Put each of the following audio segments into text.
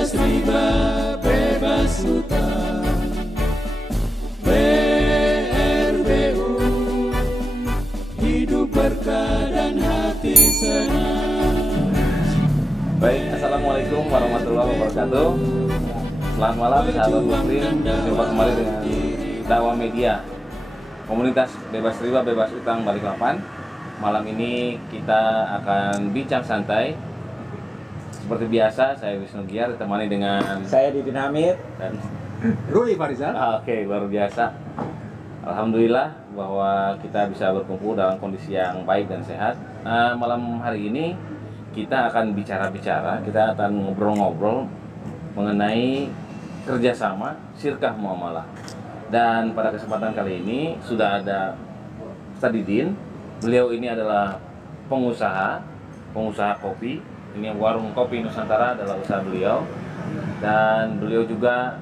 Bebas riba, bebas hutang. BRBU, hidup berkah dan hati senang. Baik, assalamualaikum warahmatullahi wabarakatuh. Selamat malam sahabat muslim. Jumpa kembali dengan Dakwah Media, komunitas bebas riba bebas utang Balikpapan. Malam ini kita akan bincang santai. Seperti biasa, saya Wisnu Giar ditemani dengan saya Didin Hamid dan Ruli Farizal. Oke, luar biasa. Alhamdulillah bahwa kita bisa berkumpul dalam kondisi yang baik dan sehat. Malam hari ini kita akan bicara-bicara, kita akan ngobrol-ngobrol mengenai kerjasama Syirkah Muamalah. Dan pada kesempatan kali ini sudah ada Ustaz Didin. Beliau ini adalah pengusaha kopi. Ini warung kopi Nusantara adalah usaha beliau. Dan beliau juga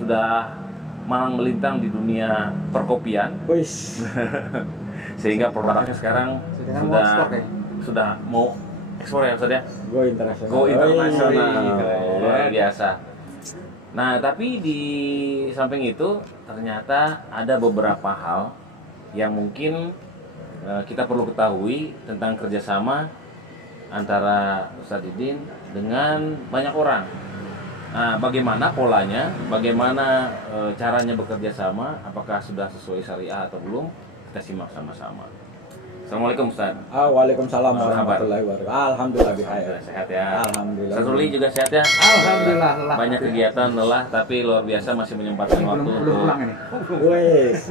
sudah malang melintang di dunia perkopian. Sehingga produknya sekarang sudah mau ekspor ya Ustaz ya? Go internasional. Go internasional. Luar biasa. Nah, tapi di samping itu ternyata ada beberapa hal yang mungkin kita perlu ketahui tentang kerjasama antara Ustaz Didin dengan banyak orang. Nah, bagaimana polanya, bagaimana caranya bekerja sama, apakah sudah sesuai syariah atau belum, kita simak sama-sama. Assalamualaikum Ustaz. Waalaikumsalam warahmatullahi wabarakatuh. Alhamdulillah bihaya. Sehat ya. Alhamdulillah. Ustaz Ruli juga sehat ya. Alhamdulillah lelah. Banyak kegiatan lelah, tapi luar biasa masih menyempatkan waktu Belum untuk pulang ini.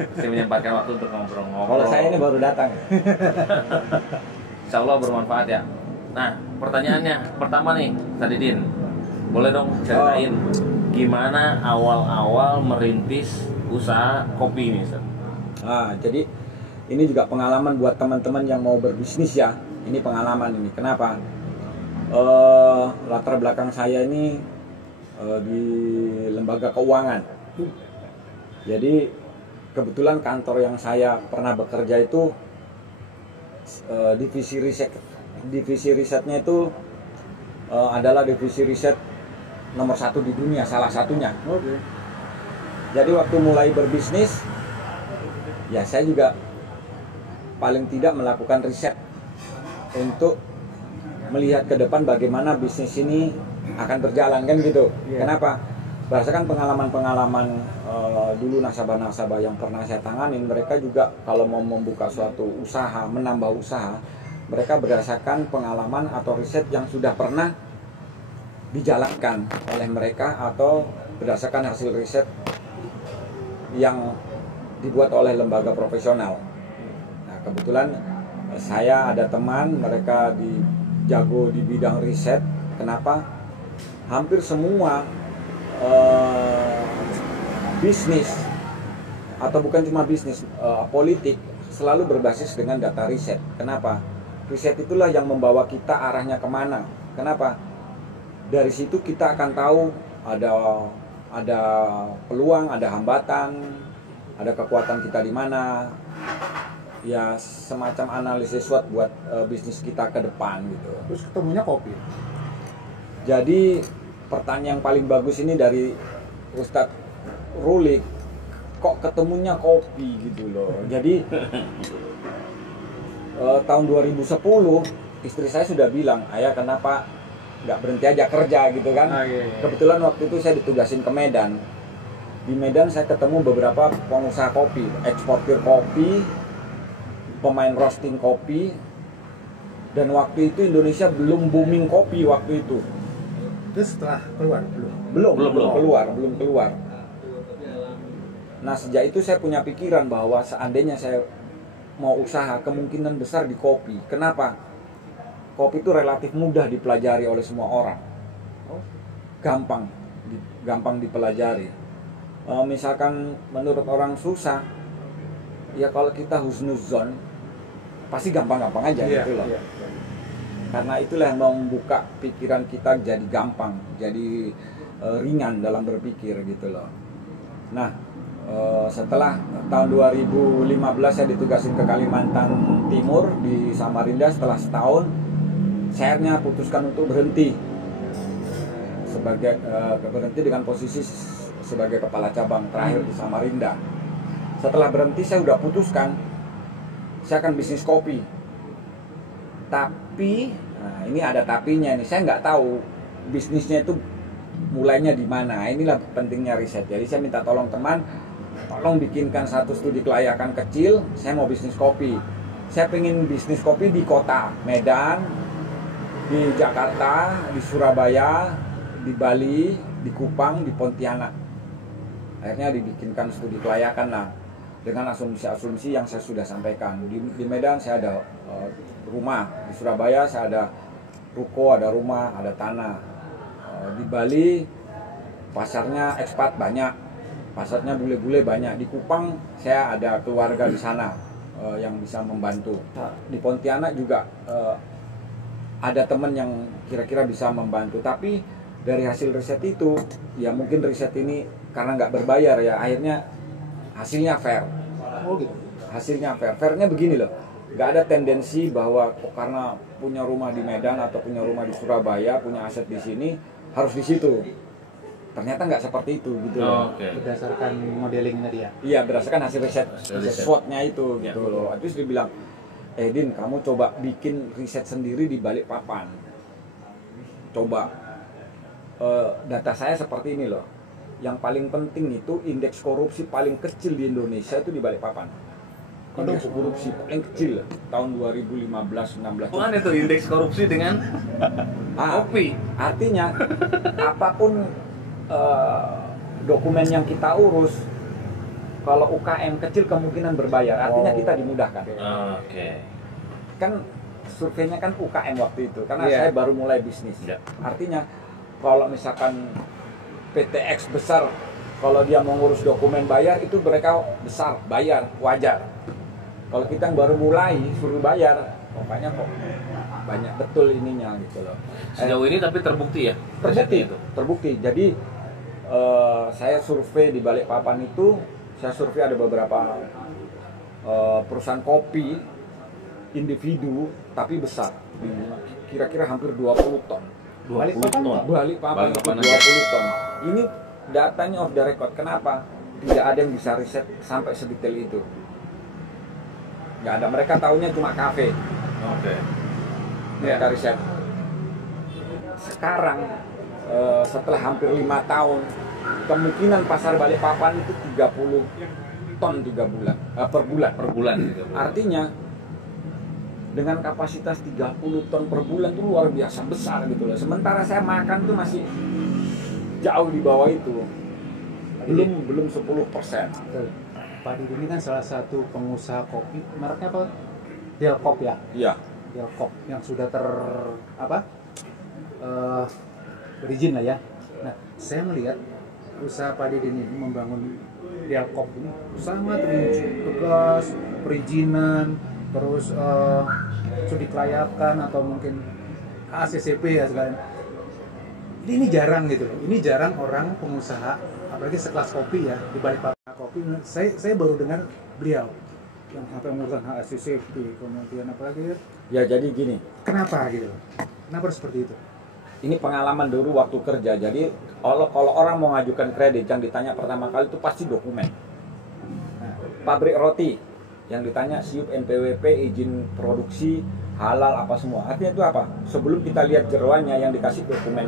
masih menyempatkan waktu untuk ngobrol-ngobrol. Kalau saya ini baru datang. Insya Allah bermanfaat ya. Nah, pertanyaannya pertama nih, Ustaz Didin, boleh dong ceritain gimana awal-awal merintis usaha kopi ini, Ustaz? Jadi ini juga pengalaman buat teman-teman yang mau berbisnis ya. Ini pengalaman ini. Kenapa? Latar belakang saya ini di lembaga keuangan. Jadi kebetulan kantor yang saya pernah bekerja itu divisi risetnya itu adalah divisi riset nomor 1 di dunia, salah satunya. Jadi waktu mulai berbisnis, ya saya juga paling tidak melakukan riset untuk melihat ke depan bagaimana bisnis ini akan berjalan, kan gitu. Kenapa? Berdasarkan pengalaman-pengalaman dulu nasabah-nasabah yang pernah saya tanganin, mereka juga kalau mau membuka suatu usaha, menambah usaha, mereka berdasarkan pengalaman atau riset yang sudah pernah dijalankan oleh mereka atau berdasarkan hasil riset yang dibuat oleh lembaga profesional. Nah, kebetulan saya ada teman, mereka jago di bidang riset. Kenapa? Hampir semua bisnis, atau bukan cuma bisnis, politik selalu berbasis dengan data riset. Kenapa? Riset itulah yang membawa kita arahnya kemana. Kenapa? Dari situ kita akan tahu ada peluang, ada hambatan, ada kekuatan kita di mana. Ya semacam analisis SWOT buat bisnis kita ke depan gitu. Terus ketemunya kopi. Jadi pertanyaan yang paling bagus ini dari Ustadz Ruli, kok ketemunya kopi gitu loh. Jadi tahun 2010 istri saya sudah bilang, ayah kenapa nggak berhenti aja kerja gitu kan. Kebetulan waktu itu saya ditugasin ke Medan. Di Medan saya ketemu beberapa pengusaha kopi, eksportir kopi, pemain roasting kopi. Dan waktu itu Indonesia belum booming kopi waktu itu. Terus setelah keluar belum keluar. Nah, sejak itu saya punya pikiran bahwa seandainya saya mau usaha, kemungkinan besar di kopi. Kenapa? Kopi itu relatif mudah dipelajari oleh semua orang. Gampang dipelajari. Misalkan menurut orang susah, ya kalau kita husnuzon, pasti gampang-gampang aja gitu loh. Karena itulah yang membuka pikiran kita jadi gampang, jadi ringan dalam berpikir gitu loh. Nah, setelah tahun 2015 saya ditugasin ke Kalimantan Timur di Samarinda. Setelah setahun saya akhirnya putuskan untuk berhenti. sebagai berhenti dengan posisi sebagai kepala cabang terakhir di Samarinda. Setelah berhenti saya udah putuskan saya akan bisnis kopi. Tapi nah ini ada tapinya nih, saya nggak tahu bisnisnya itu mulainya di mana. Inilah pentingnya riset. Jadi saya minta tolong teman, tolong bikinkan satu studi kelayakan kecil. Saya mau bisnis kopi. Saya pengen bisnis kopi di kota Medan, di Jakarta, di Surabaya, di Bali, di Kupang, di Pontianak. Akhirnya dibikinkan studi kelayakan lah dengan asumsi-asumsi yang saya sudah sampaikan. Di Medan saya ada rumah, di Surabaya saya ada ruko, ada rumah, ada tanah. Di Bali pasarnya ekspat banyak, pasarnya bule-bule banyak. Di Kupang saya ada keluarga di sana yang bisa membantu. Di Pontianak juga ada teman yang kira-kira bisa membantu. Tapi dari hasil riset itu, ya mungkin riset ini karena nggak berbayar ya, akhirnya hasilnya fair. Oh gitu. Hasilnya fair. Fairnya begini loh, nggak ada tendensi bahwa karena punya rumah di Medan atau punya rumah di Surabaya, punya aset di sini harus di situ. Ternyata nggak seperti itu gitu loh. Berdasarkan modelingnya dia. Iya, berdasarkan hasil riset SWOT-nya itu Ya. gitu loh. Terus dia bilang, Din, kamu coba bikin riset sendiri di Balikpapan. Coba data saya seperti ini loh. Yang paling penting itu indeks korupsi paling kecil di Indonesia itu di Balikpapan. Indeks korupsi paling kecil tahun 2015-16. Bukan itu indeks korupsi dengan kopi. Artinya apapun dokumen yang kita urus, kalau UKM kecil kemungkinan berbayar, artinya kita dimudahkan. Oke. Kan surveinya kan UKM waktu itu, karena Iya. saya baru mulai bisnis. Iya. Artinya kalau misalkan PTX besar, kalau dia mau ngurus dokumen bayar, itu mereka besar, bayar, wajar. Kalau kita yang baru mulai, suruh bayar, pokoknya kok banyak betul ininya gitu loh. Sejauh ini tapi terbukti ya? Terbukti, itu. terbukti. Jadi saya survei di Balikpapan itu, saya survei ada beberapa perusahaan kopi individu tapi besar, kira-kira hampir 20 ton. 20 ton. Balikpapan itu Balikpapan 20 ton. Ini datanya off the record. Kenapa? Tidak ada yang bisa riset sampai sedetail itu. Nggak ada. Mereka taunya cuma kafe. Oke. Mereka riset. Sekarang setelah hampir 5 tahun, kemungkinan pasar Balikpapan itu 30 ton 3 bulan per bulan. Per bulan gitu. Artinya dengan kapasitas 30 ton per bulan itu luar biasa besar gitu loh. Sementara saya makan tuh masih jauh di bawah itu. Belum 10%. Pak Didi ini kan salah satu pengusaha kopi, mereknya apa? Delkop ya? Iya. Delkop yang sudah berizin lah ya. Nah, saya melihat usaha Pak Didi ini membangun Delkop ini sangat rinci, tegas, perizinan, terus studi kelayakan atau mungkin ACCP ya segala. Ini jarang gitu loh. Ini jarang orang pengusaha, apalagi sekelas kopi ya di Balikpapan kopi. Saya baru dengar beliau yang sampai mengurusan ACCP, kemudian apalagi Ya jadi gini. kenapa gitu? Kenapa harus seperti itu? Ini pengalaman dulu waktu kerja. Jadi kalau orang mau ngajukan kredit, yang ditanya pertama kali itu pasti dokumen. Nah, Pabrik roti yang ditanya SIUP, NPWP, izin produksi, halal apa semua. Artinya itu apa? Sebelum kita lihat jeroannya yang dikasih dokumen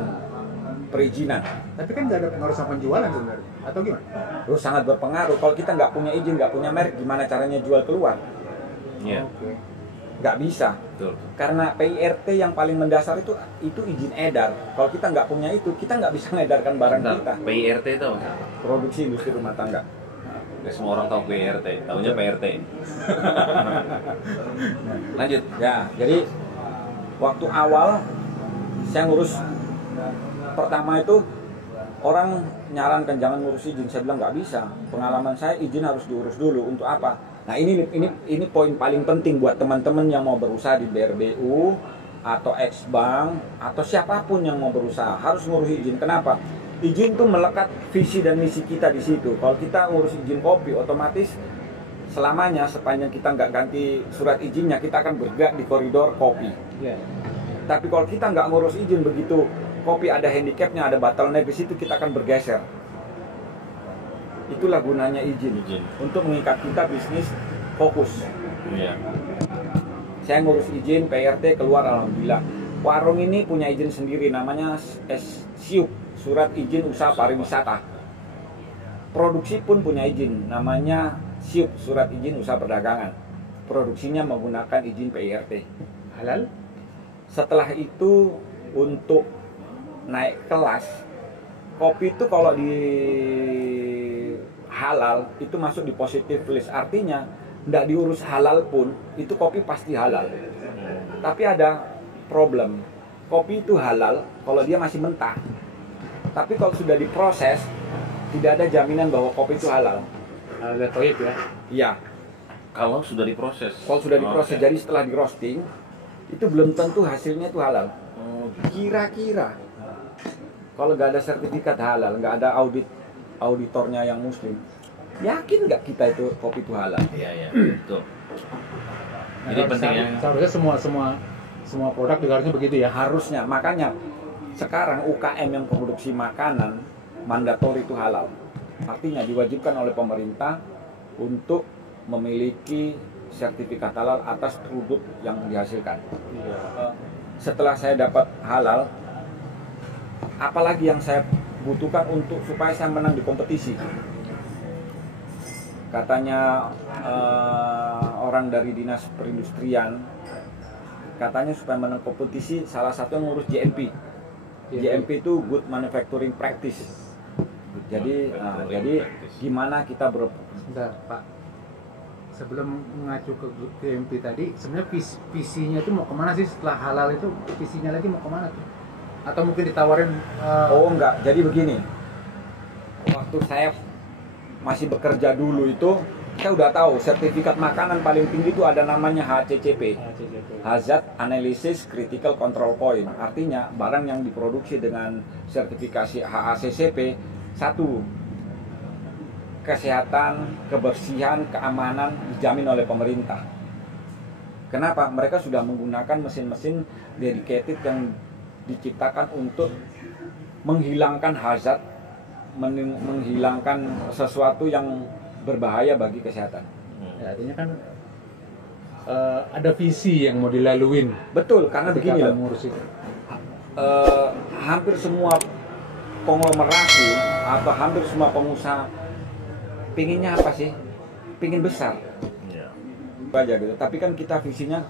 perizinan. tapi kan nggak ada pengaruh sama penjualan sebenarnya, atau gimana? Terus sangat berpengaruh. Kalau kita nggak punya izin, nggak punya merek, gimana caranya jual keluar? Iya. Oke. Nggak bisa. Betul. Karena PIRT yang paling mendasar itu izin edar. Kalau kita nggak punya itu, kita nggak bisa mengedarkan barang kita. PIRT itu apa? Produksi industri rumah tangga. Nggak semua orang tahu PIRT, tahunya PRT. Lanjut. Ya, jadi waktu awal saya ngurus, pertama itu orang nyarankan jangan ngurus izin. Saya bilang nggak bisa. Pengalaman saya izin harus diurus dulu. Untuk apa? Nah ini poin paling penting buat teman-teman yang mau berusaha di BRBU atau X-Bank atau siapapun yang mau berusaha harus ngurus izin. Kenapa? Izin tuh melekat visi dan misi kita di situ. Kalau kita ngurus izin kopi, otomatis selamanya sepanjang kita nggak ganti surat izinnya, kita akan bergerak di koridor kopi. Iya. Tapi kalau kita nggak ngurus izin, begitu kopi ada handicapnya, ada bottleneck di situ, kita akan bergeser. Itulah gunanya izin. Untuk mengikat kita bisnis fokus. Iya. Saya ngurus izin PRT keluar, alhamdulillah. Warung ini punya izin sendiri, namanya SIUP, Surat Izin Usaha Pariwisata. Produksi pun punya izin, namanya SIUP, Surat Izin Usaha Perdagangan. Produksinya menggunakan izin PIRT. Halal? Setelah itu untuk naik kelas, kopi itu kalau di halal itu masuk di positive list. Artinya tidak diurus halal pun itu kopi pasti halal. Tapi ada problem, kopi itu halal kalau dia masih mentah. Tapi kalau sudah diproses, tidak ada jaminan bahwa kopi itu halal. Ada toib ya? Iya. Kalau sudah diproses. Kalau sudah diproses, jadi setelah di roasting itu belum tentu hasilnya itu halal. Kira-kira kalau nggak ada sertifikat halal, nggak ada auditornya yang muslim, yakin nggak kita itu kopi itu halal? Iya, betul. Jadi pentingnya seharusnya semua produk juga harusnya begitu ya. Harusnya, makanya sekarang UKM yang produksi makanan mandatori itu halal. Artinya diwajibkan oleh pemerintah untuk memiliki sertifikat halal atas produk yang dihasilkan. Setelah saya dapat halal, apalagi yang saya butuhkan untuk supaya saya menang di kompetisi? Katanya orang dari dinas perindustrian, katanya supaya menang kompetisi salah satu yang ngurus GMP. GMP itu Good Manufacturing Practice. Jadi gimana kita Bentar, Pak. Sebelum mengacu ke GMP tadi, sebenarnya visinya itu mau kemana sih setelah halal itu? Visinya lagi mau kemana tuh? Atau mungkin ditawarin? Oh enggak, jadi begini. Waktu saya masih bekerja dulu itu, saya udah tahu sertifikat makanan paling tinggi itu ada namanya HACCP. Hazard Analysis Critical Control Point. Artinya barang yang diproduksi dengan sertifikasi HACCP, satu, kesehatan, kebersihan, keamanan dijamin oleh pemerintah. Kenapa? Mereka sudah menggunakan mesin-mesin dedicated yang diciptakan untuk menghilangkan hazard, menghilangkan sesuatu yang berbahaya bagi kesehatan. Ya, artinya kan ada visi yang mau dilaluin. Betul, karena begini loh. Hampir semua konglomerasi atau hampir semua pengusaha pinginnya apa sih? Pingin besar. Iya. Aja gitu. Tapi kan kita visinya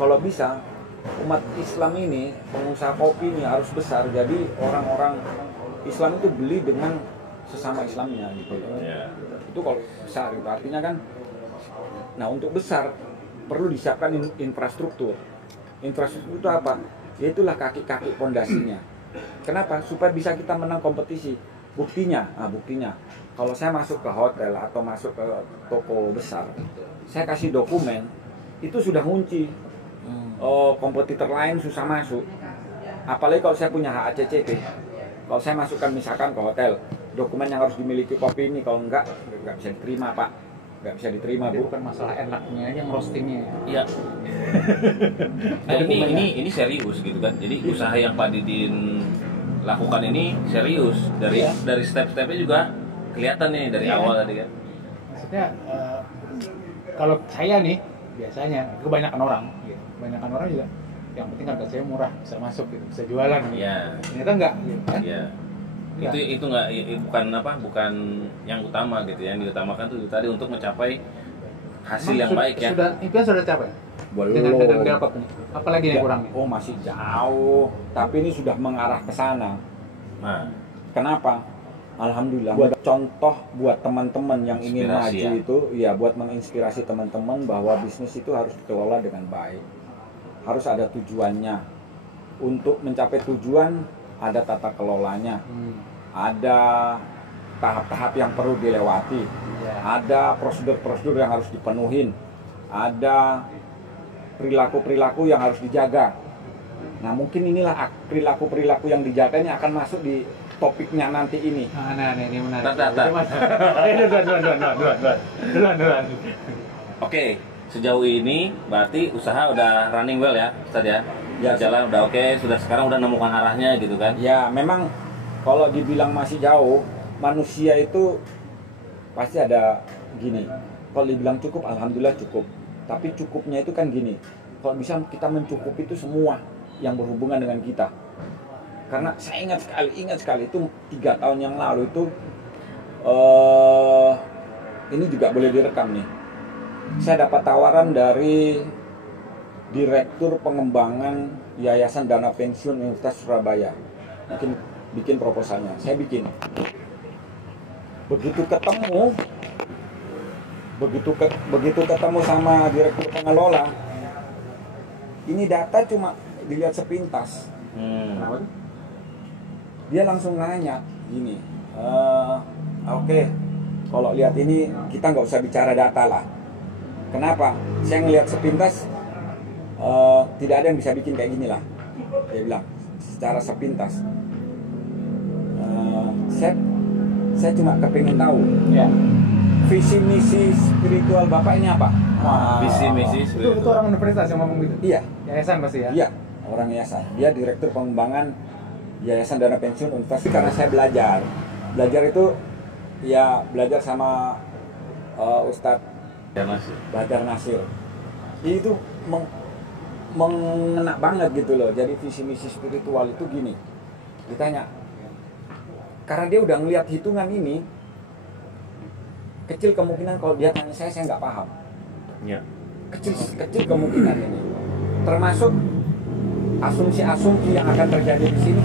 kalau bisa umat Islam ini, pengusaha kopi ini harus besar. Jadi orang-orang Islam itu beli dengan sesama Islamnya gitu. Iya. Itu kalau besar itu artinya kan. Nah, untuk besar perlu disiapkan infrastruktur. Infrastruktur itu apa? Yaitulah kaki-kaki pondasinya. Kenapa? Supaya bisa kita menang kompetisi. Buktinya, kalau saya masuk ke hotel atau masuk ke toko besar, saya kasih dokumen, itu sudah kunci. Kompetitor lain susah masuk. Apalagi kalau saya punya HACCP. Kalau saya masukkan misalkan ke hotel, dokumen yang harus dimiliki kopi ini, kalau enggak bisa diterima, Pak. Nggak bisa diterima, Bu. Bukan masalah enaknya, yang roastingnya. Iya. Nah, ini serius gitu kan. Jadi usaha yang Pak Didin lakukan ini serius dari step-stepnya juga kelihatan nih dari awal tadi kan. Maksudnya kalau saya nih biasanya kebanyakan orang juga yang penting harga saya murah, bisa masuk gitu, bisa jualan gitu. Iya. Ternyata enggak gitu kan? Iya. Itu enggak, bukan yang utama gitu. Yang diutamakan tuh tadi untuk mencapai hasil yang baik ya. Impian sudah capai. Belum. Dengan Delcop ini. Apalagi yang kurang nih? Oh, masih jauh. Tapi ini sudah mengarah ke sana. Nah, kenapa? Alhamdulillah. Buat contoh buat teman-teman yang ingin Inspirasi maju ya. itu, ya buat menginspirasi teman-teman bahwa bisnis itu harus dikelola dengan baik. Harus ada tujuannya. Untuk mencapai tujuan ada tata kelolanya. Ada tahap-tahap yang perlu dilewati. Ada prosedur-prosedur yang harus dipenuhin. Ada perilaku-perilaku yang harus dijaga. Nah, mungkin inilah perilaku-perilaku yang dijaga ini akan masuk di topiknya nanti ini. Nah, ini menarik. Oke, sejauh ini berarti usaha udah running well ya, Ustaz ya? Ya, jalan udah oke, sudah sekarang udah nemukan arahnya gitu kan. ya memang kalau dibilang masih jauh, manusia itu pasti ada gini. Kalau dibilang cukup, alhamdulillah cukup. Tapi cukupnya itu kan gini. Kalau bisa kita mencukupi itu semua yang berhubungan dengan kita. Karena saya ingat sekali itu 3 tahun yang lalu itu ini juga boleh direkam nih. Saya dapat tawaran dari Direktur Pengembangan Yayasan Dana Pensiun Universitas Surabaya. Bikin proposalnya. Saya bikin. Begitu ketemu sama direktur pengelola, ini data cuma dilihat sepintas. Kenapa tuh? Dia langsung nanya gini, oke, kalau lihat ini kita nggak usah bicara data lah. Kenapa? Saya ngelihat sepintas, tidak ada yang bisa bikin kayak gini lah. Dia bilang secara sepintas. Saya cuma kepingin tahu. Ya. Visi misi spiritual Bapak ini apa? Visi misi Itu orang universitas yang ngomong gitu. Iya. Yayasan pasti ya. Iya, orang yayasan. Dia Direktur Pengembangan Yayasan Dana Pensiun Universitas. Karena saya belajar itu ya belajar sama Ustadz Badar Nasir. Itu mengena banget gitu loh. Jadi visi misi spiritual itu gini. Ditanya, karena dia udah ngelihat hitungan ini, kecil kemungkinan kalau dia tanya saya nggak paham. Ya. Kecil kemungkinan ini. Termasuk asumsi-asumsi yang akan terjadi di sini,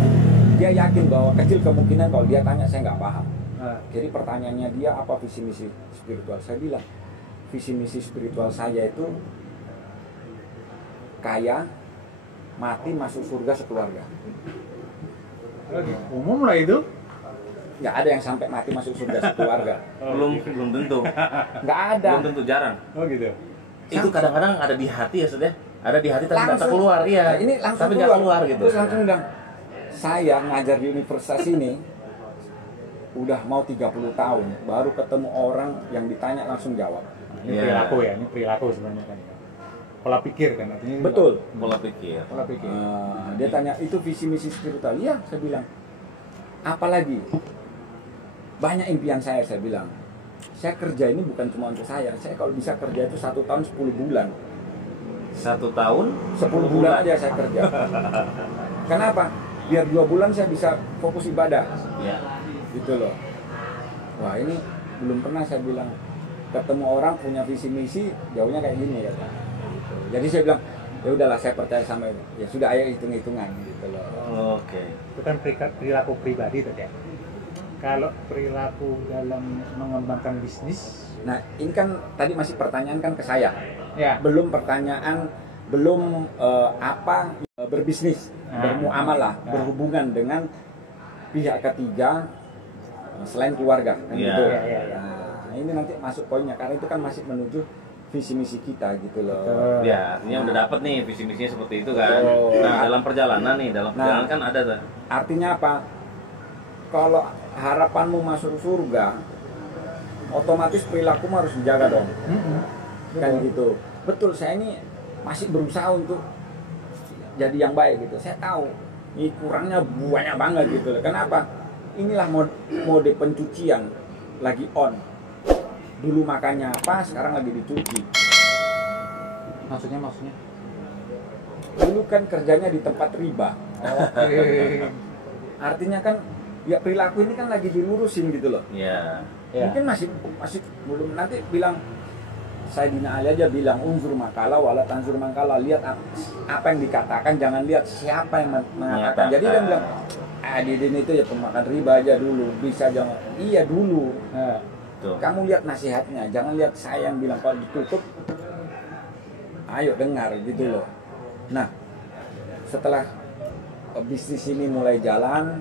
dia yakin bahwa kecil kemungkinan kalau dia tanya saya nggak paham. Jadi pertanyaannya dia apa visi misi spiritual? Saya bilang visi misi spiritual saya itu kaya, mati, masuk surga sekeluarga. Umum lah itu. Nggak ada yang sampai mati masuk surga sekeluarga. Belum tentu. Nggak ada. Belum tentu, jarang. Oh gitu. Itu kadang-kadang ada di hati ya sudah. Ada di hati tapi nggak Langsung. keluar, iya. Nah, ini langsung tapi nggak keluar gitu. Terus langsung bilang, saya ngajar di universitas ini udah mau 30 tahun, baru ketemu orang yang ditanya langsung jawab. Ini Iya. perilaku ya, ini perilaku sebenarnya kan. Pola pikir kan artinya. Betul. Pola pikir. Pola pikir. Dia tanya, itu visi misi spiritual? Iya, saya bilang. Apalagi? Banyak impian saya bilang. Saya kerja ini bukan cuma untuk saya kalau bisa kerja itu 1 tahun 10 bulan. 1 tahun 10 bulan aja saya kerja. Kenapa? Biar 2 bulan saya bisa fokus ibadah. ya. Gitu loh. Wah, ini belum pernah saya bilang ketemu orang punya visi misi jauhnya kayak gini kata. Gitu. Jadi saya bilang, ya udahlah saya percaya sama itu. Ya sudah, ayo hitung-hitungan gitu loh. Oke. Itu kan perilaku pribadi tadi ya. Kalau perilaku dalam mengembangkan bisnis, Nah, ini kan tadi masih pertanyaan kan ke saya. ya. Belum pertanyaan, belum berbisnis, bermuamalah, berhubungan dengan pihak ketiga selain keluarga kan Iya. gitu. Iya, iya, iya. Nah, ini nanti masuk poinnya karena itu kan masih menuju visi misi kita gitu loh. Betul. Ya, artinya udah dapet nih visi misinya seperti itu kan. Betul. Nah, dalam perjalanan kan ada tuh. Artinya apa? Kalau harapanmu masuk surga, otomatis perilakumu harus dijaga dong. Kan gitu. Betul, saya ini masih berusaha untuk jadi yang baik gitu. Saya tahu ini kurangnya banyak banget gitu. Kenapa? Inilah mode pencucian lagi on. Dulu makannya apa, sekarang lagi dicuci. Maksudnya? Dulu kan kerjanya di tempat riba. Oke. Artinya kan ya perilaku ini kan lagi dilurusin gitu loh. Ya. Ya. Mungkin masih belum, nanti bilang Sayyidina Ali aja bilang unzur makala wala tanzur mangkala, lihat apa yang dikatakan, jangan lihat siapa yang mengatakan. Jadi dia bilang Didin itu ya pemakan riba aja dulu, bisa jangan. Iya dulu. Nah, Tuh. Kamu lihat nasihatnya, jangan lihat saya yang bilang kalau ditutup. Ayo dengar gitu loh. Nah, setelah bisnis ini mulai jalan,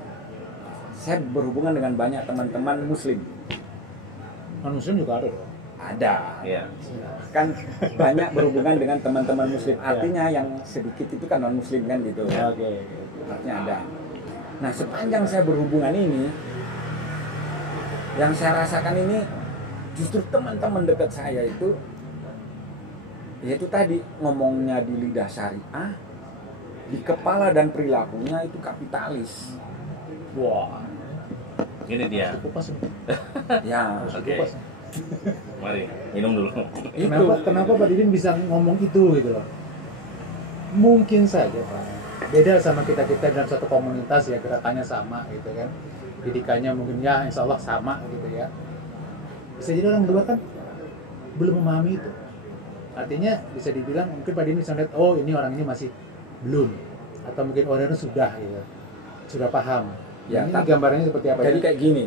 saya berhubungan dengan banyak teman-teman muslim. non-muslim juga ada loh. Ada. Iya. Kan banyak berhubungan dengan teman-teman muslim. Artinya yang sedikit itu kan non muslim kan gitu. Oke. Artinya ada. Nah, sepanjang saya berhubungan ini, yang saya rasakan ini justru teman-teman dekat saya itu, yaitu tadi ngomongnya di lidah syariah, di kepala dan perilakunya itu kapitalis. Wah, Ini dia. kupas nih. Ya, Oke. Mari minum dulu. Kenapa Pak Didin bisa ngomong itu gitu loh? Mungkin saja Pak, beda sama kita dalam satu komunitas ya, gerakannya sama gitu kan, didikannya mungkin ya insya Allah sama gitu ya. Bisa jadi orang luar kan belum memahami itu. Artinya bisa dibilang mungkin Pak Didin bisa lihat, oh ini orang ini masih belum, atau mungkin orangnya sudah gitu, sudah paham. Ya, Ini gambarannya seperti apa? jadi kayak gini.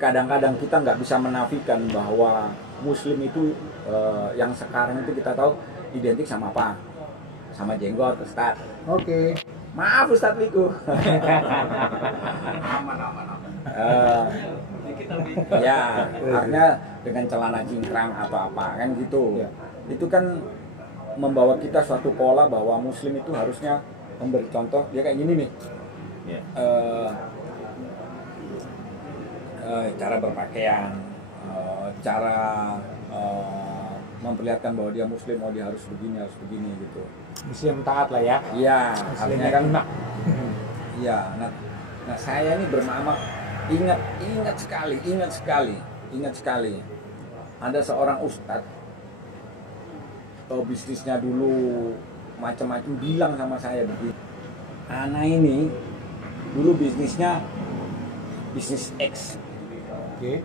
Kadang-kadang kita nggak bisa menafikan bahwa Muslim itu yang sekarang itu kita tahu identik sama apa? Sama jenggot, Ustaz. Oke. Maaf Ustaz Wiku. Ya, artinya dengan celana cingkrang atau apa kan gitu. Ya. Itu kan membawa kita suatu pola bahwa Muslim itu harusnya memberi contoh. Dia kayak gini nih. Ya. Cara berpakaian, cara memperlihatkan bahwa dia Muslim, oh dia harus begini gitu. Muslim taat lah ya. Iya, Muslim artinya yang kan. enak. Iya, nah saya ini bermama ingat sekali. Ada seorang ustadz, bisnisnya dulu macam-macam, bilang sama saya begini. Ana ini dulu bisnisnya bisnis X. Oke.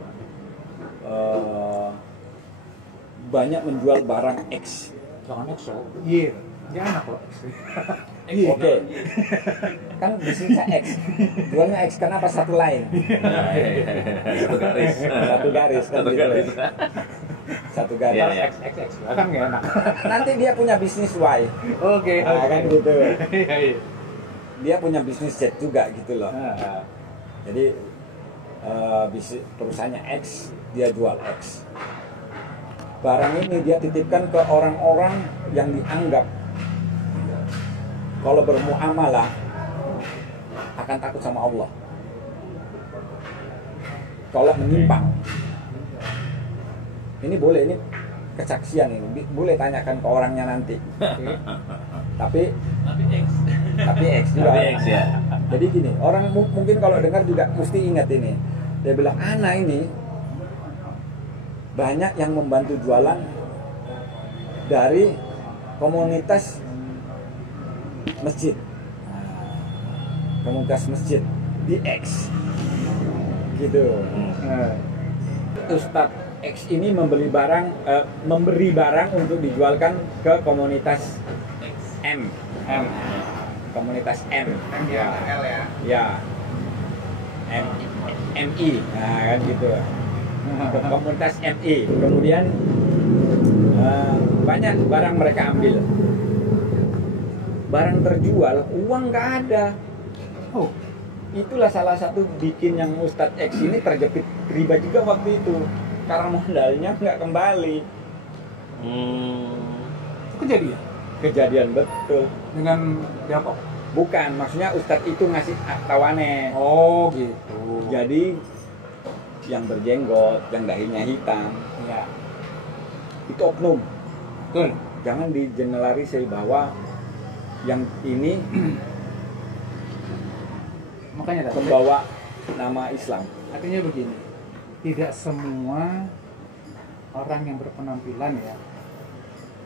Banyak menjual barang X. Jangan X loh. Iya. Dia enak loh. Oke. Kan bisnisnya X. Jualnya X kenapa satu line? Satu garis. Satu garis kan Satu gitu. garis. Satu garis. Iya, iya. X kan nggak enak. Nanti dia punya bisnis Y. Oke. Nah, kan gitu. Iya iya. Dia punya bisnis Z juga gitu loh. Nah, Jadi perusahaannya X, dia jual X. Barang ini dia titipkan ke orang-orang yang dianggap kalau bermuamalah akan takut sama Allah. Kalau menyimpang, ini boleh, ini kesaksian ini, boleh tanyakan ke orangnya nanti. Tapi X juga. Tapi X ya. Jadi gini, orang mungkin kalau dengar juga mesti ingat ini. Dia bilang, Ana ini banyak yang membantu jualan dari komunitas masjid. Komunitas masjid di X. Gitu. Ustadz X ini memberi barang untuk dijualkan ke komunitas M. Komunitas M. ya L ya. Ya. MI. Nah, kan gitu. Komunitas MI. Kemudian banyak barang mereka ambil. Barang terjual, uang nggak ada. Oh, Itulah salah satu bikin yang Ustadz X ini terjepit riba juga waktu itu. Karena modalnya nggak kembali. itu kejadian Kejadian betul. dengan Jakob. Bukan, maksudnya Ustadz itu ngasih tawane. Oh gitu. Jadi yang berjenggot, yang dahinya hitam, Ya. itu oknum. Betul. Jangan digeneralisasi bahwa yang ini Makanya tadi. membawa nama Islam. Artinya begini, tidak semua orang yang berpenampilan ya,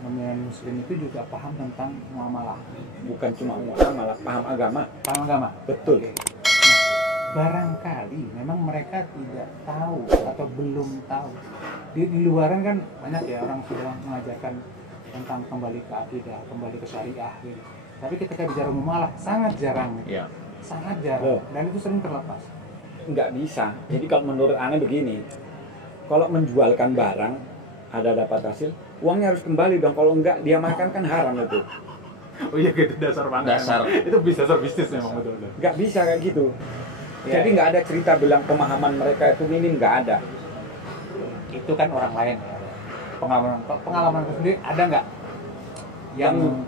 namanya Muslim itu juga paham tentang muamalah, Bukan cuma malah paham agama. paham agama. Betul. Oke. Nah, barangkali memang mereka tidak tahu atau belum tahu. Di luaran kan banyak ya orang sudah mengajarkan tentang kembali ke akidah, kembali ke syariah gitu. Tapi ketika bicara muamalah sangat jarang, Iya. sangat jarang, dan itu sering terlepas. Nggak bisa. Jadi kalau menurut Anda begini, kalau menjualkan barang ada dapat hasil, uangnya harus kembali dong. Kalau enggak dia makan kan haram itu. Oh iya gitu, dasar banget. Dasar. Itu bisa dasar bisnis memang betul-betul. Nggak bisa kayak gitu. Ya, Jadi ya. nggak ada cerita bilang pemahaman mereka itu minim, nggak ada. Itu kan orang lain ya. Pengalaman sendiri ada nggak yang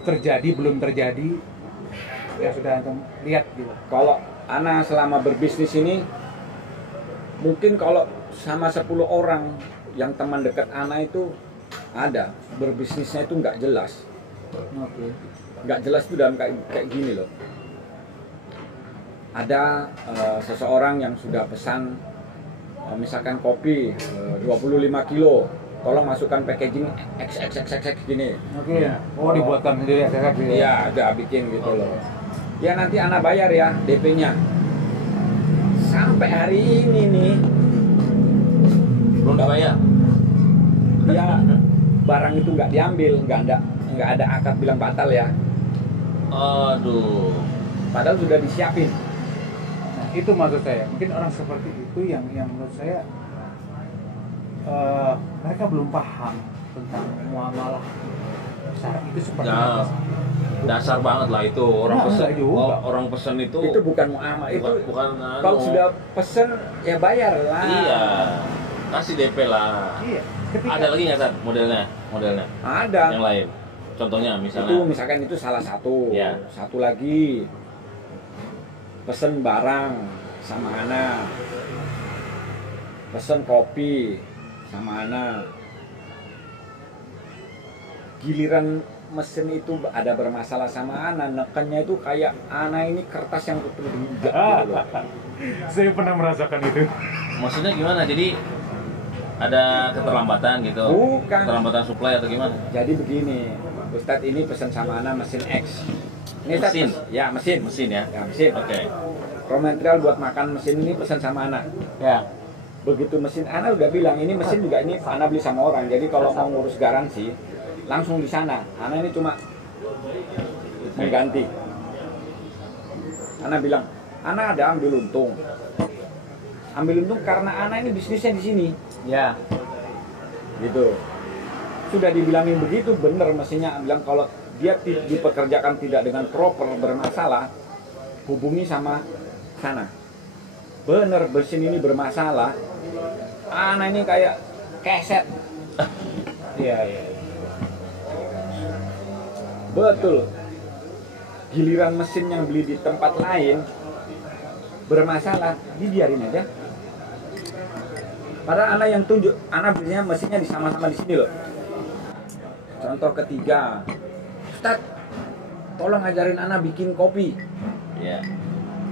terjadi belum terjadi yang sudah antum lihat gitu? Kalau Ana selama berbisnis ini, mungkin kalau sama 10 orang yang teman dekat Ana itu ada berbisnisnya itu nggak jelas. Oke. nggak jelas tuh dalam kayak gini loh. Ada seseorang yang sudah pesan misalkan kopi 25 kilo, tolong masukkan packaging XXXX gini. Oke. Iya. Oh, dibuatkan sendiri ya. Iya, ada bikin gitu loh. Ya nanti anak bayar ya DP-nya. Sampai hari ini nih Belum dibayar. ya barang itu nggak diambil, nggak ada akad bilang batal ya. Aduh. Padahal sudah disiapin. Nah, itu maksud saya. Mungkin orang seperti itu yang menurut saya mereka belum paham tentang muamalah syar'i itu seperti Nah, apa. dasar banget lah itu orang Nah, pesen. enggak juga. Orang pesen itu. Itu bukan muamalah, itu bukan kalau anu. sudah pesen ya bayar lah. Iya. Kasih DP lah. Iya. Ketika Ada lagi nggak Tat modelnya? Ada. Yang lain. Contohnya misalnya. Itu misalkan itu salah satu. Ya. Satu lagi pesen barang sama anak, pesen kopi sama anak, giliran mesin itu ada bermasalah sama anak, nekennya itu kayak anak ini kertas yang terbuka gitu loh. saya pernah merasakan itu. Maksudnya gimana? Jadi ada keterlambatan gitu? Bukan. Keterlambatan supply atau gimana? Jadi begini, Ustadz ini pesan sama anak mesin X. Ini Ustadz Mesin? ya mesin. Mesin ya? Ya mesin. Oke. Raw material buat makan mesin ini pesan sama anak. Ya. Begitu mesin Ana udah bilang ini mesin juga ini Ana beli sama orang, jadi kalau mau ngurus garansi langsung di sana. Ana ini cuma mengganti. Ana bilang Ana ada ambil untung karena Ana ini bisnisnya di sini Ya. gitu. Sudah dibilangin begitu bener mesinnya, bilang kalau dia dipekerjakan tidak dengan proper bermasalah hubungi sama sana. Bener mesin ini bermasalah, Ana ini kayak keset. Iya, iya. Betul. Giliran mesin yang beli di tempat lain bermasalah, dibiarin aja. Padahal anak yang tunjuk, anak belinya mesinnya sama-sama di sini loh. Contoh ketiga, Ustadz, tolong ajarin anak bikin kopi. Iya.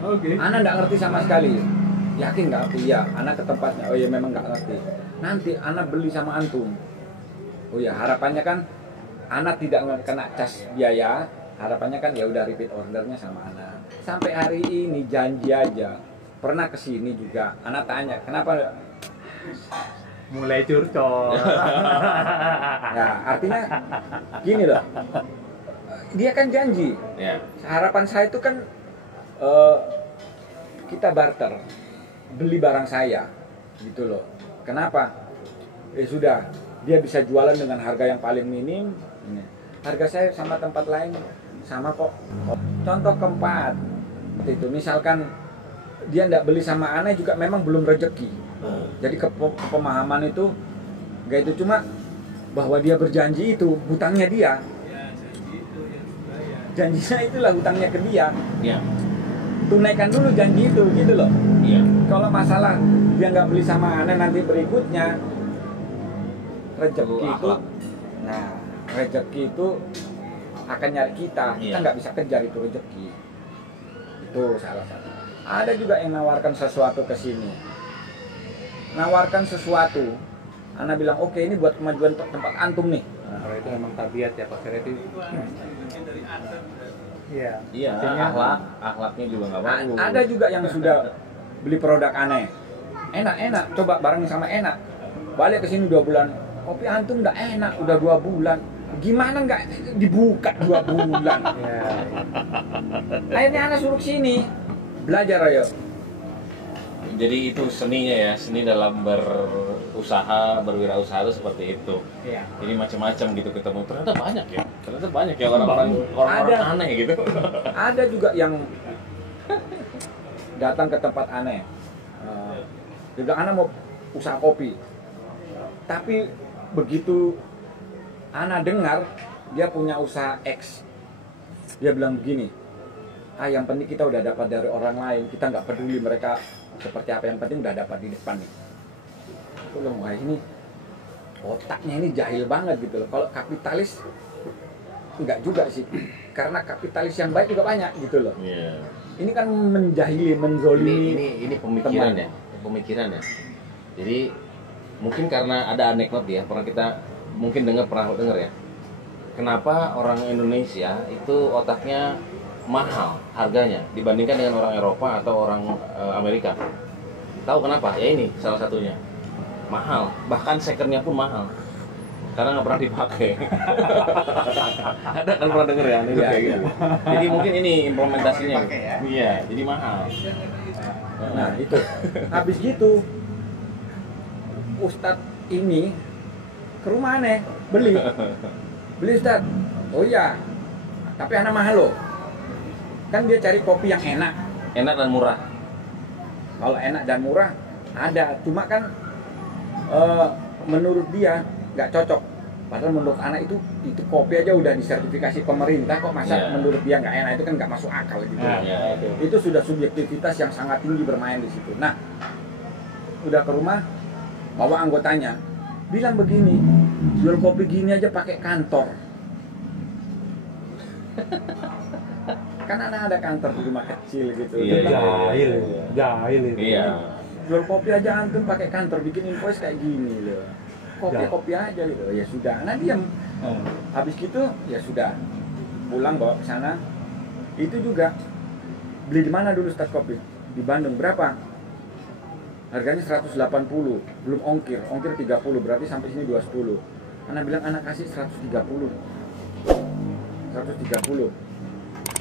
Oke. Anak nggak ngerti sama sekali. Yakin nggak ngerti? Ya, anak ke tempatnya. Oh ya memang nggak ngerti. Nanti anak beli sama antum. Oh ya harapannya kan anak tidak kena cas biaya. Harapannya kan ya udah repeat ordernya sama anak. Sampai hari ini janji aja. Pernah kesini juga. Anak tanya kenapa? Mulai curcol. Ya artinya gini loh. Dia kan janji. Ya. Harapan saya itu kan kita barter, beli barang saya, gitu loh. Kenapa? Sudah, dia bisa jualan dengan harga yang paling minim. Ini. Harga saya sama tempat lain sama kok. Contoh keempat, itu misalkan dia tidak beli sama aneh juga memang belum rezeki. Jadi pemahaman itu nggak itu, cuma bahwa dia berjanji itu hutangnya dia. Janjinya itulah hutangnya ke dia. Iya. Tunaikan dulu janji itu, gitu loh. Iya. Kalau masalah dia nggak beli sama aneh nanti berikutnya rezeki itu, Akhlak. nah rezeki itu akan nyari kita Iya. nggak bisa kejar itu rezeki. Itu salah satu. Ada juga yang nawarkan sesuatu ke sini, nawarkan sesuatu, anak bilang oke ini buat kemajuan tempat antum nih. Nah, kalau itu memang tabiat ya Pak Ferry. Iya. Iya. Artinya- Akhlaknya juga nggak bagus. Ada juga yang sudah beli produk aneh, enak, coba bareng sama enak, balik ke sini 2 bulan, kopi antum nggak enak, udah 2 bulan, gimana nggak dibuka 2 bulan? Iya. Akhirnya anak suruh sini, belajar ayo. Jadi itu seninya ya, seni dalam berusaha, berwirausaha itu seperti itu. Iya. Jadi macam-macam gitu ketemu. Ternyata banyak ya orang-orang Ada. aneh gitu. Ada juga yang datang ke tempat aneh, dia bilang anak mau usaha kopi, tapi begitu anak dengar dia punya usaha X, dia bilang begini, yang penting kita udah dapat dari orang lain, kita nggak peduli mereka seperti apa, yang penting udah dapat di depan nih. Aku bilang wah ini otaknya ini jahil banget gitu loh. Kalau kapitalis enggak juga sih, karena kapitalis yang baik juga banyak gitu loh. Iya. Ini kan menjahili, menzolimi. Ini pemikiran teman. ya, pemikiran ya. Jadi mungkin karena ada anekdot ya, pernah dengar ya. Kenapa orang Indonesia itu otaknya mahal harganya dibandingkan dengan orang Eropa atau orang Amerika? Tahu kenapa? Ya ini salah satunya. Mahal, bahkan secondnya pun mahal. Karena nggak pernah dipakai. Ada kan pernah denger ya, Iya, kayak iya. gitu. Jadi mungkin ini implementasinya. Iya, jadi mahal. Nah itu, habis gitu Ustadz ini ke rumah aneh, beli Ustadz. Oh iya, tapi anak mahal loh. Kan dia cari kopi yang enak. Enak dan murah. Kalau enak dan murah ada, cuma kan menurut dia nggak cocok. Padahal menurut anak itu kopi aja udah disertifikasi pemerintah, kok masa Iya. menurut dia nggak enak, itu kan nggak masuk akal gitu. Iya. Itu sudah subjektivitas yang sangat tinggi bermain di situ. Nah, udah ke rumah, bawa anggotanya, bilang begini, jual kopi gini aja pakai kantor. Kan ada kantor di rumah kecil gitu. Iya, Dia bilang, Jahil itu. Iya. jual kopi aja antum pakai kantor, bikin invoice kayak gini loh. Kopi aja gitu. Ya sudah, nah diam. Habis gitu ya sudah. Pulang bawa ke sana. Itu juga beli di mana dulu Ustadz kopi? Di Bandung. Berapa? Harganya 180, belum ongkir 30, berarti sampai sini 210. Anak bilang anak kasih 130.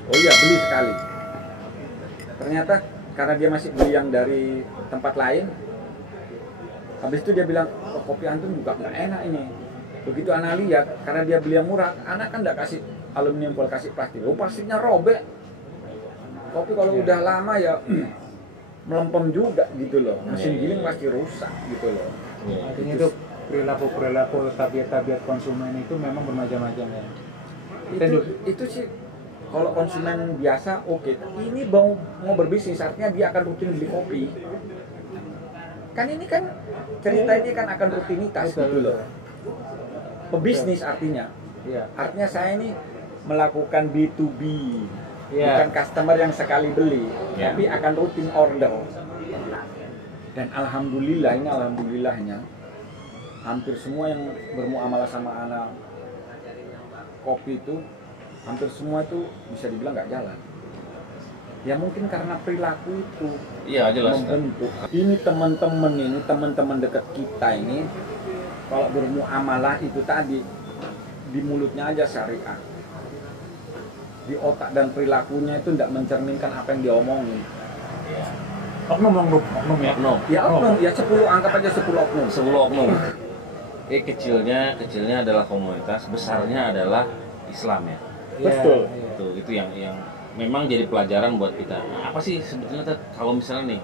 Oh iya, beli sekali. Ternyata karena dia masih beli yang dari tempat lain, habis itu dia bilang, oh, kopi antum juga nggak enak ini. Begitu anak lihat, karena dia beli yang murah, anak kan nggak kasih aluminium foil, kasih plastik. Oh, plastiknya robek. Kopi kalau udah lama ya melempem juga gitu loh. Mesin giling pasti rusak gitu loh. Artinya itu perilaku tabiat konsumen itu memang bermacam-macam ya. Itu sih kalau konsumen biasa oke. Ini mau berbisnis, artinya dia akan rutin beli kopi. Kan ini kan cerita ini kan akan rutinitas gitu loh. Pebisnis artinya. Iya. Artinya saya ini melakukan B2B. Iya. Bukan customer yang sekali beli, Iya. tapi akan rutin order. Dan alhamdulillahnya hampir semua yang bermuamalah sama anak kopi itu, hampir semua itu bisa dibilang nggak jalan. Ya mungkin karena perilaku itu Iya, jelas. membentuk. Ini teman-teman dekat kita ini, kalau bermuamalah itu tadi di mulutnya aja syariah, di otak dan perilakunya itu tidak mencerminkan apa yang dia omongin. Oknum ya. Oknum. Ya oknum, ya 10, anggap aja 10 oknum. 10 oknum. Kecilnya adalah komunitas, besarnya adalah Islam ya. Betul. Itu yang memang jadi pelajaran buat kita. Apa sih sebetulnya kalau misalnya nih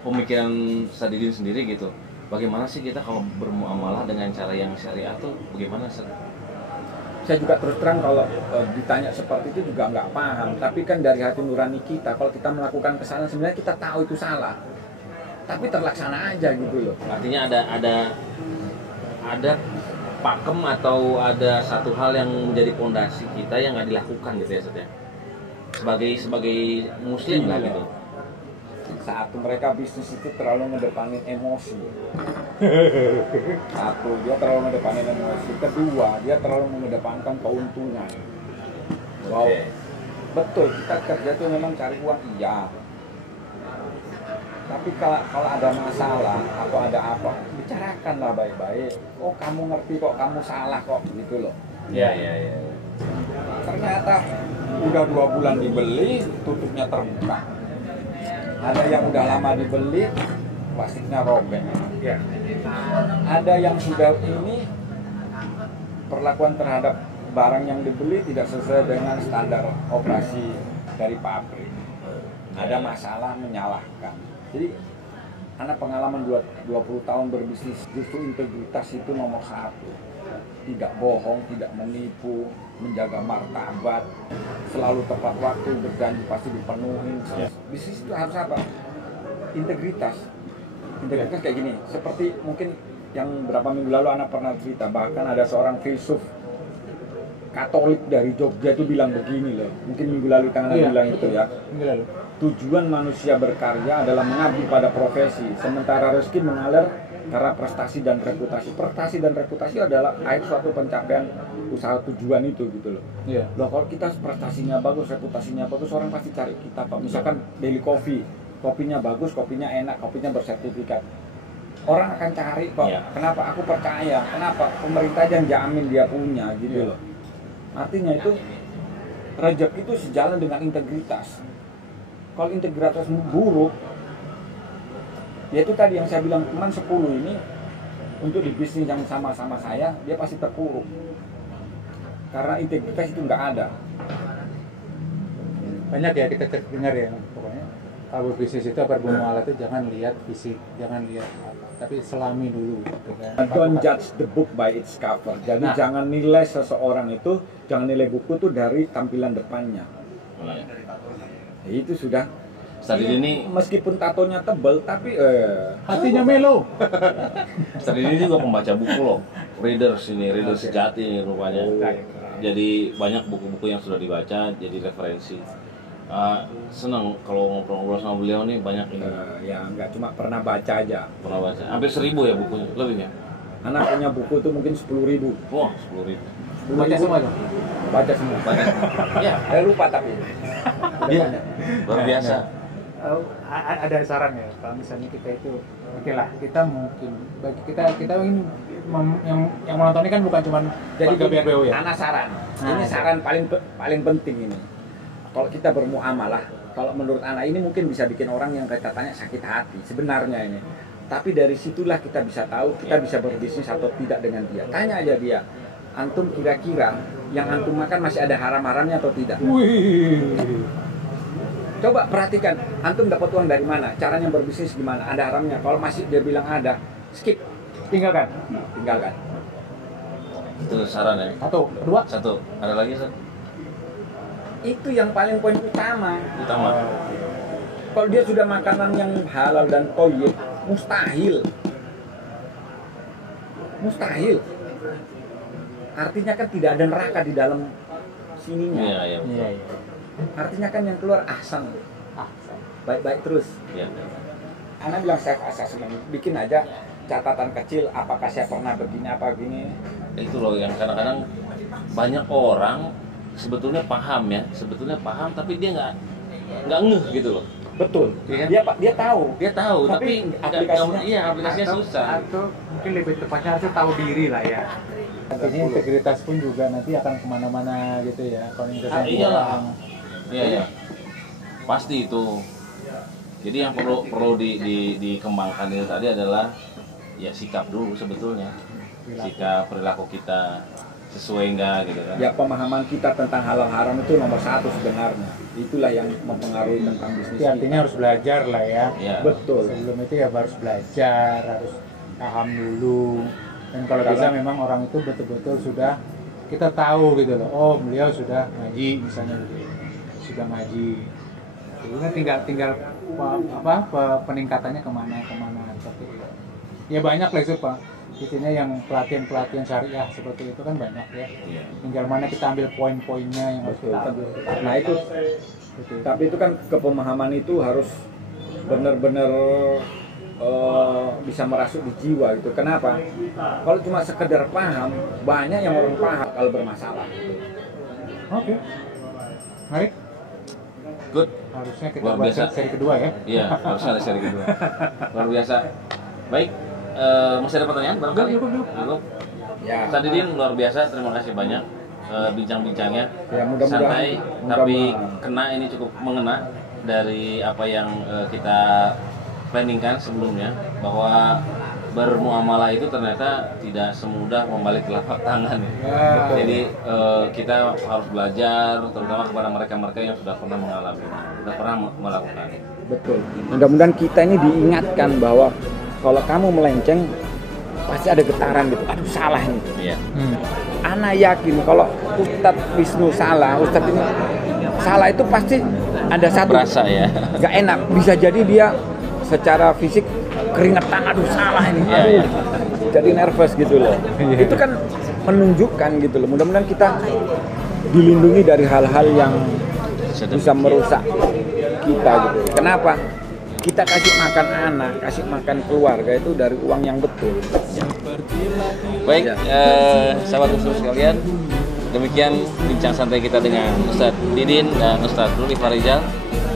pemikiran Sadidin sendiri gitu, bagaimana sih kita kalau bermuamalah dengan cara yang syariah tuh bagaimana sih? Saya juga terus terang kalau ditanya seperti itu juga nggak paham. Tapi kan dari hati nurani kita, kalau kita melakukan kesalahan sebenarnya kita tahu itu salah, tapi terlaksana aja gitu loh. Artinya ada pakem atau ada satu hal yang menjadi fondasi kita yang nggak dilakukan gitu ya, Ustaz ya? Sebagai muslim lah gitu. Saat mereka bisnis itu terlalu mengedepanin emosi. Satu, dia terlalu mengedepanin emosi. Kedua, dia terlalu mengedepankan keuntungan. Wow. Oke. Betul, kita kerja tuh memang cari uang, iya. Tapi kalau ada masalah atau ada apa, bicarakanlah baik-baik. Oh, kamu ngerti kok, kamu salah kok, gitu loh. Iya. Ternyata udah 2 bulan dibeli, tutupnya terbuka. Ada yang udah lama dibeli, plastiknya robek. Ya. Ada yang sudah ini, perlakuan terhadap barang yang dibeli tidak sesuai dengan standar operasi dari pabrik. Ada masalah, menyalahkan. Jadi anak pengalaman 20 tahun berbisnis, justru integritas itu nomor 1. Tidak bohong, tidak menipu, menjaga martabat, selalu tepat waktu, berjanji pasti dipenuhin. Bisnis itu harus apa? Integritas. Integritas kayak gini, seperti mungkin yang berapa minggu lalu anak pernah cerita, bahkan ada seorang filsuf Katolik dari Jogja itu bilang begini loh. Mungkin minggu lalu tangan Iya, bilang betul. itu ya. Minggu lalu. Tujuan manusia berkarya adalah mengabdi pada profesi, sementara rezeki mengalir karena prestasi dan reputasi. Prestasi dan reputasi adalah akhir suatu pencapaian usaha tujuan itu gitu loh. Iya. Loh kalau kita prestasinya bagus, reputasinya bagus, orang pasti cari kita Pak. Misalkan Daily Coffee, kopinya bagus, kopinya enak, kopinya bersertifikat. Orang akan cari kok. Iya. Kenapa aku percaya? Kenapa pemerintah yang jamin dia punya gitu Iya. loh. Artinya itu rezeki itu sejalan dengan integritas. Kalau integritasmu buruk, ya itu tadi yang saya bilang teman 10 ini untuk di bisnis yang sama-sama saya, dia pasti terpuruk. Karena integritas itu nggak ada. Banyak ya kita dengar ya, pokoknya kalau bisnis itu bermuamalah itu jangan lihat fisik, jangan lihat apa, tapi selami dulu gitu kan. Don't judge the book by its cover. Jadi Nah. jangan nilai seseorang itu, jangan nilai buku itu dari tampilan depannya. Iya. Ya, itu sudah. Tadi ini Meskipun tatonya tebel, tapi Hatinya melo. Tadi ini juga pembaca buku loh, readers sejati ini rupanya. Jadi banyak buku-buku yang sudah dibaca, jadi referensi. Senang kalau ngobrol-ngobrol sama beliau nih, banyak ini ya nggak cuma pernah baca aja. pernah baca. Hampir 1000 ya bukunya, lebih ya. Anak punya buku itu mungkin 10.000. Wah, 10.000. Baca semua tuh. Baca semua. Banyak. Ya, Saya lupa tapi. dia luar biasa. Ada saran ya, kalau misalnya kita itu, oke lah, kita mungkin bagi kita ingin yang menonton ini kan bukan cuma Jadi warga BRBO ya. anak saran. Nah, Ini itu. saran paling penting ini. Kalau kita bermuamalah, kalau menurut anak ini mungkin bisa bikin orang yang kelihatannya sakit hati sebenarnya ini. Tapi dari situlah kita bisa tahu kita bisa berbisnis atau tidak dengan dia. Tanya aja dia, antum kira-kira yang antum makan masih ada haram-haramnya atau tidak? Wih. Coba perhatikan, antum dapat uang dari mana? Caranya berbisnis gimana? Ada haramnya? Kalau masih dia bilang ada, skip, Tinggalkan. tinggalkan. Itu saran ya. Satu, kedua. Satu, ada lagi Sat? Itu yang paling poin utama. Utama. Kalau dia sudah makanan yang halal dan thayyib, mustahil. Mustahil. Artinya kan tidak ada neraka di dalam sininya. Iya, iya. Iya, iya. Artinya kan yang keluar ahsan. Ah, Baik-baik terus. Iya. Anak bilang self assessment, bikin aja catatan kecil apakah saya pernah begini apa begini. Itu loh yang kadang-kadang banyak orang sebetulnya paham ya, tapi dia nggak ngeh gitu loh. Betul. Iya kan? Dia tahu. Dia tahu tapi aplikasinya iya aplikasinya susah. Atau mungkin lebih tepatnya harus tahu diri lah ya. Nantinya integritas pun juga nanti akan kemana-mana gitu ya. Kalau integritasnya Iyalah. kurang. Iya ya. Pasti itu. Jadi yang perlu dikembangkan itu tadi adalah ya sikap dulu sebetulnya. Sikap perilaku kita sesuai enggak gitu kan. Ya pemahaman kita tentang halal haram itu nomor satu sebenarnya. Itulah yang mempengaruhi tentang bisnis. Jadi artinya harus belajar lah ya. Iya. Betul. Sebelum itu ya harus belajar, harus paham dulu. Dan kalau bisa memang orang itu betul-betul sudah kita tahu gitu loh. Oh, beliau sudah ngaji misalnya gitu. Sudah ngaji. Jadi kan tinggal peningkatannya kemana seperti itu. Ya banyak lah itu Pak. Intinya yang pelatihan syariah seperti itu kan banyak ya. Iya. Tinggal mana kita ambil poin-poinnya yang harus Betul. kita ambil. Nah itu, tapi itu kan kepemahaman itu harus benar-benar bisa merasuk di jiwa gitu. Kenapa? Kalau cuma sekedar paham, banyak yang orang paham kalau bermasalah. Gitu. Oke. Baik. Good. Harusnya kita Luar buat biasa. seri kedua ya. Iya, harusnya ada seri kedua. Luar biasa. Baik, masih ada pertanyaan barangkali? Cukup. Ya. Sadidin luar biasa, terima kasih banyak bincang-bincangnya. Ya, mudah-mudahan- Santai, mudah-mudahan. tapi kena ini cukup mengena dari apa yang kita planningkan sebelumnya, bahwa bermuamalah itu ternyata tidak semudah membalik telapak tangan. Ya. Jadi kita harus belajar, terutama kepada mereka-mereka yang sudah pernah mengalami, sudah pernah melakukan. Betul. Mudah-mudahan kita ini diingatkan bahwa kalau kamu melenceng pasti ada getaran gitu. Aduh salah nih. Iya. Ana yakin kalau Ustadz Wisnu salah, Ustadz ini salah itu pasti ada satu Berasa ya. gak enak. Bisa jadi dia secara fisik keringetan, aduh salah ini, Iya, aduh, iya. jadi nervous gitu loh. Iya. Itu kan menunjukkan gitu loh. Mudah-mudahan kita dilindungi dari hal-hal yang bisa merusak kita gitu. Kenapa? Kita kasih makan anak, kasih makan keluarga itu dari uang yang betul. Baik, sahabat muslim sekalian, demikian bincang santai kita dengan Ustadz Didin dan Ustadz Ruli Farizal.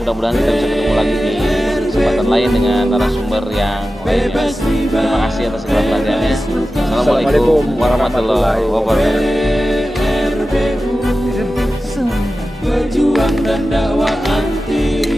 Mudah-mudahan kita bisa ketemu lagi di kesempatan lain dengan narasumber yang lainnya. Terima kasih atas segala perhatiannya. Assalamualaikum warahmatullahi wabarakatuh. Pejuang dan dakwah anti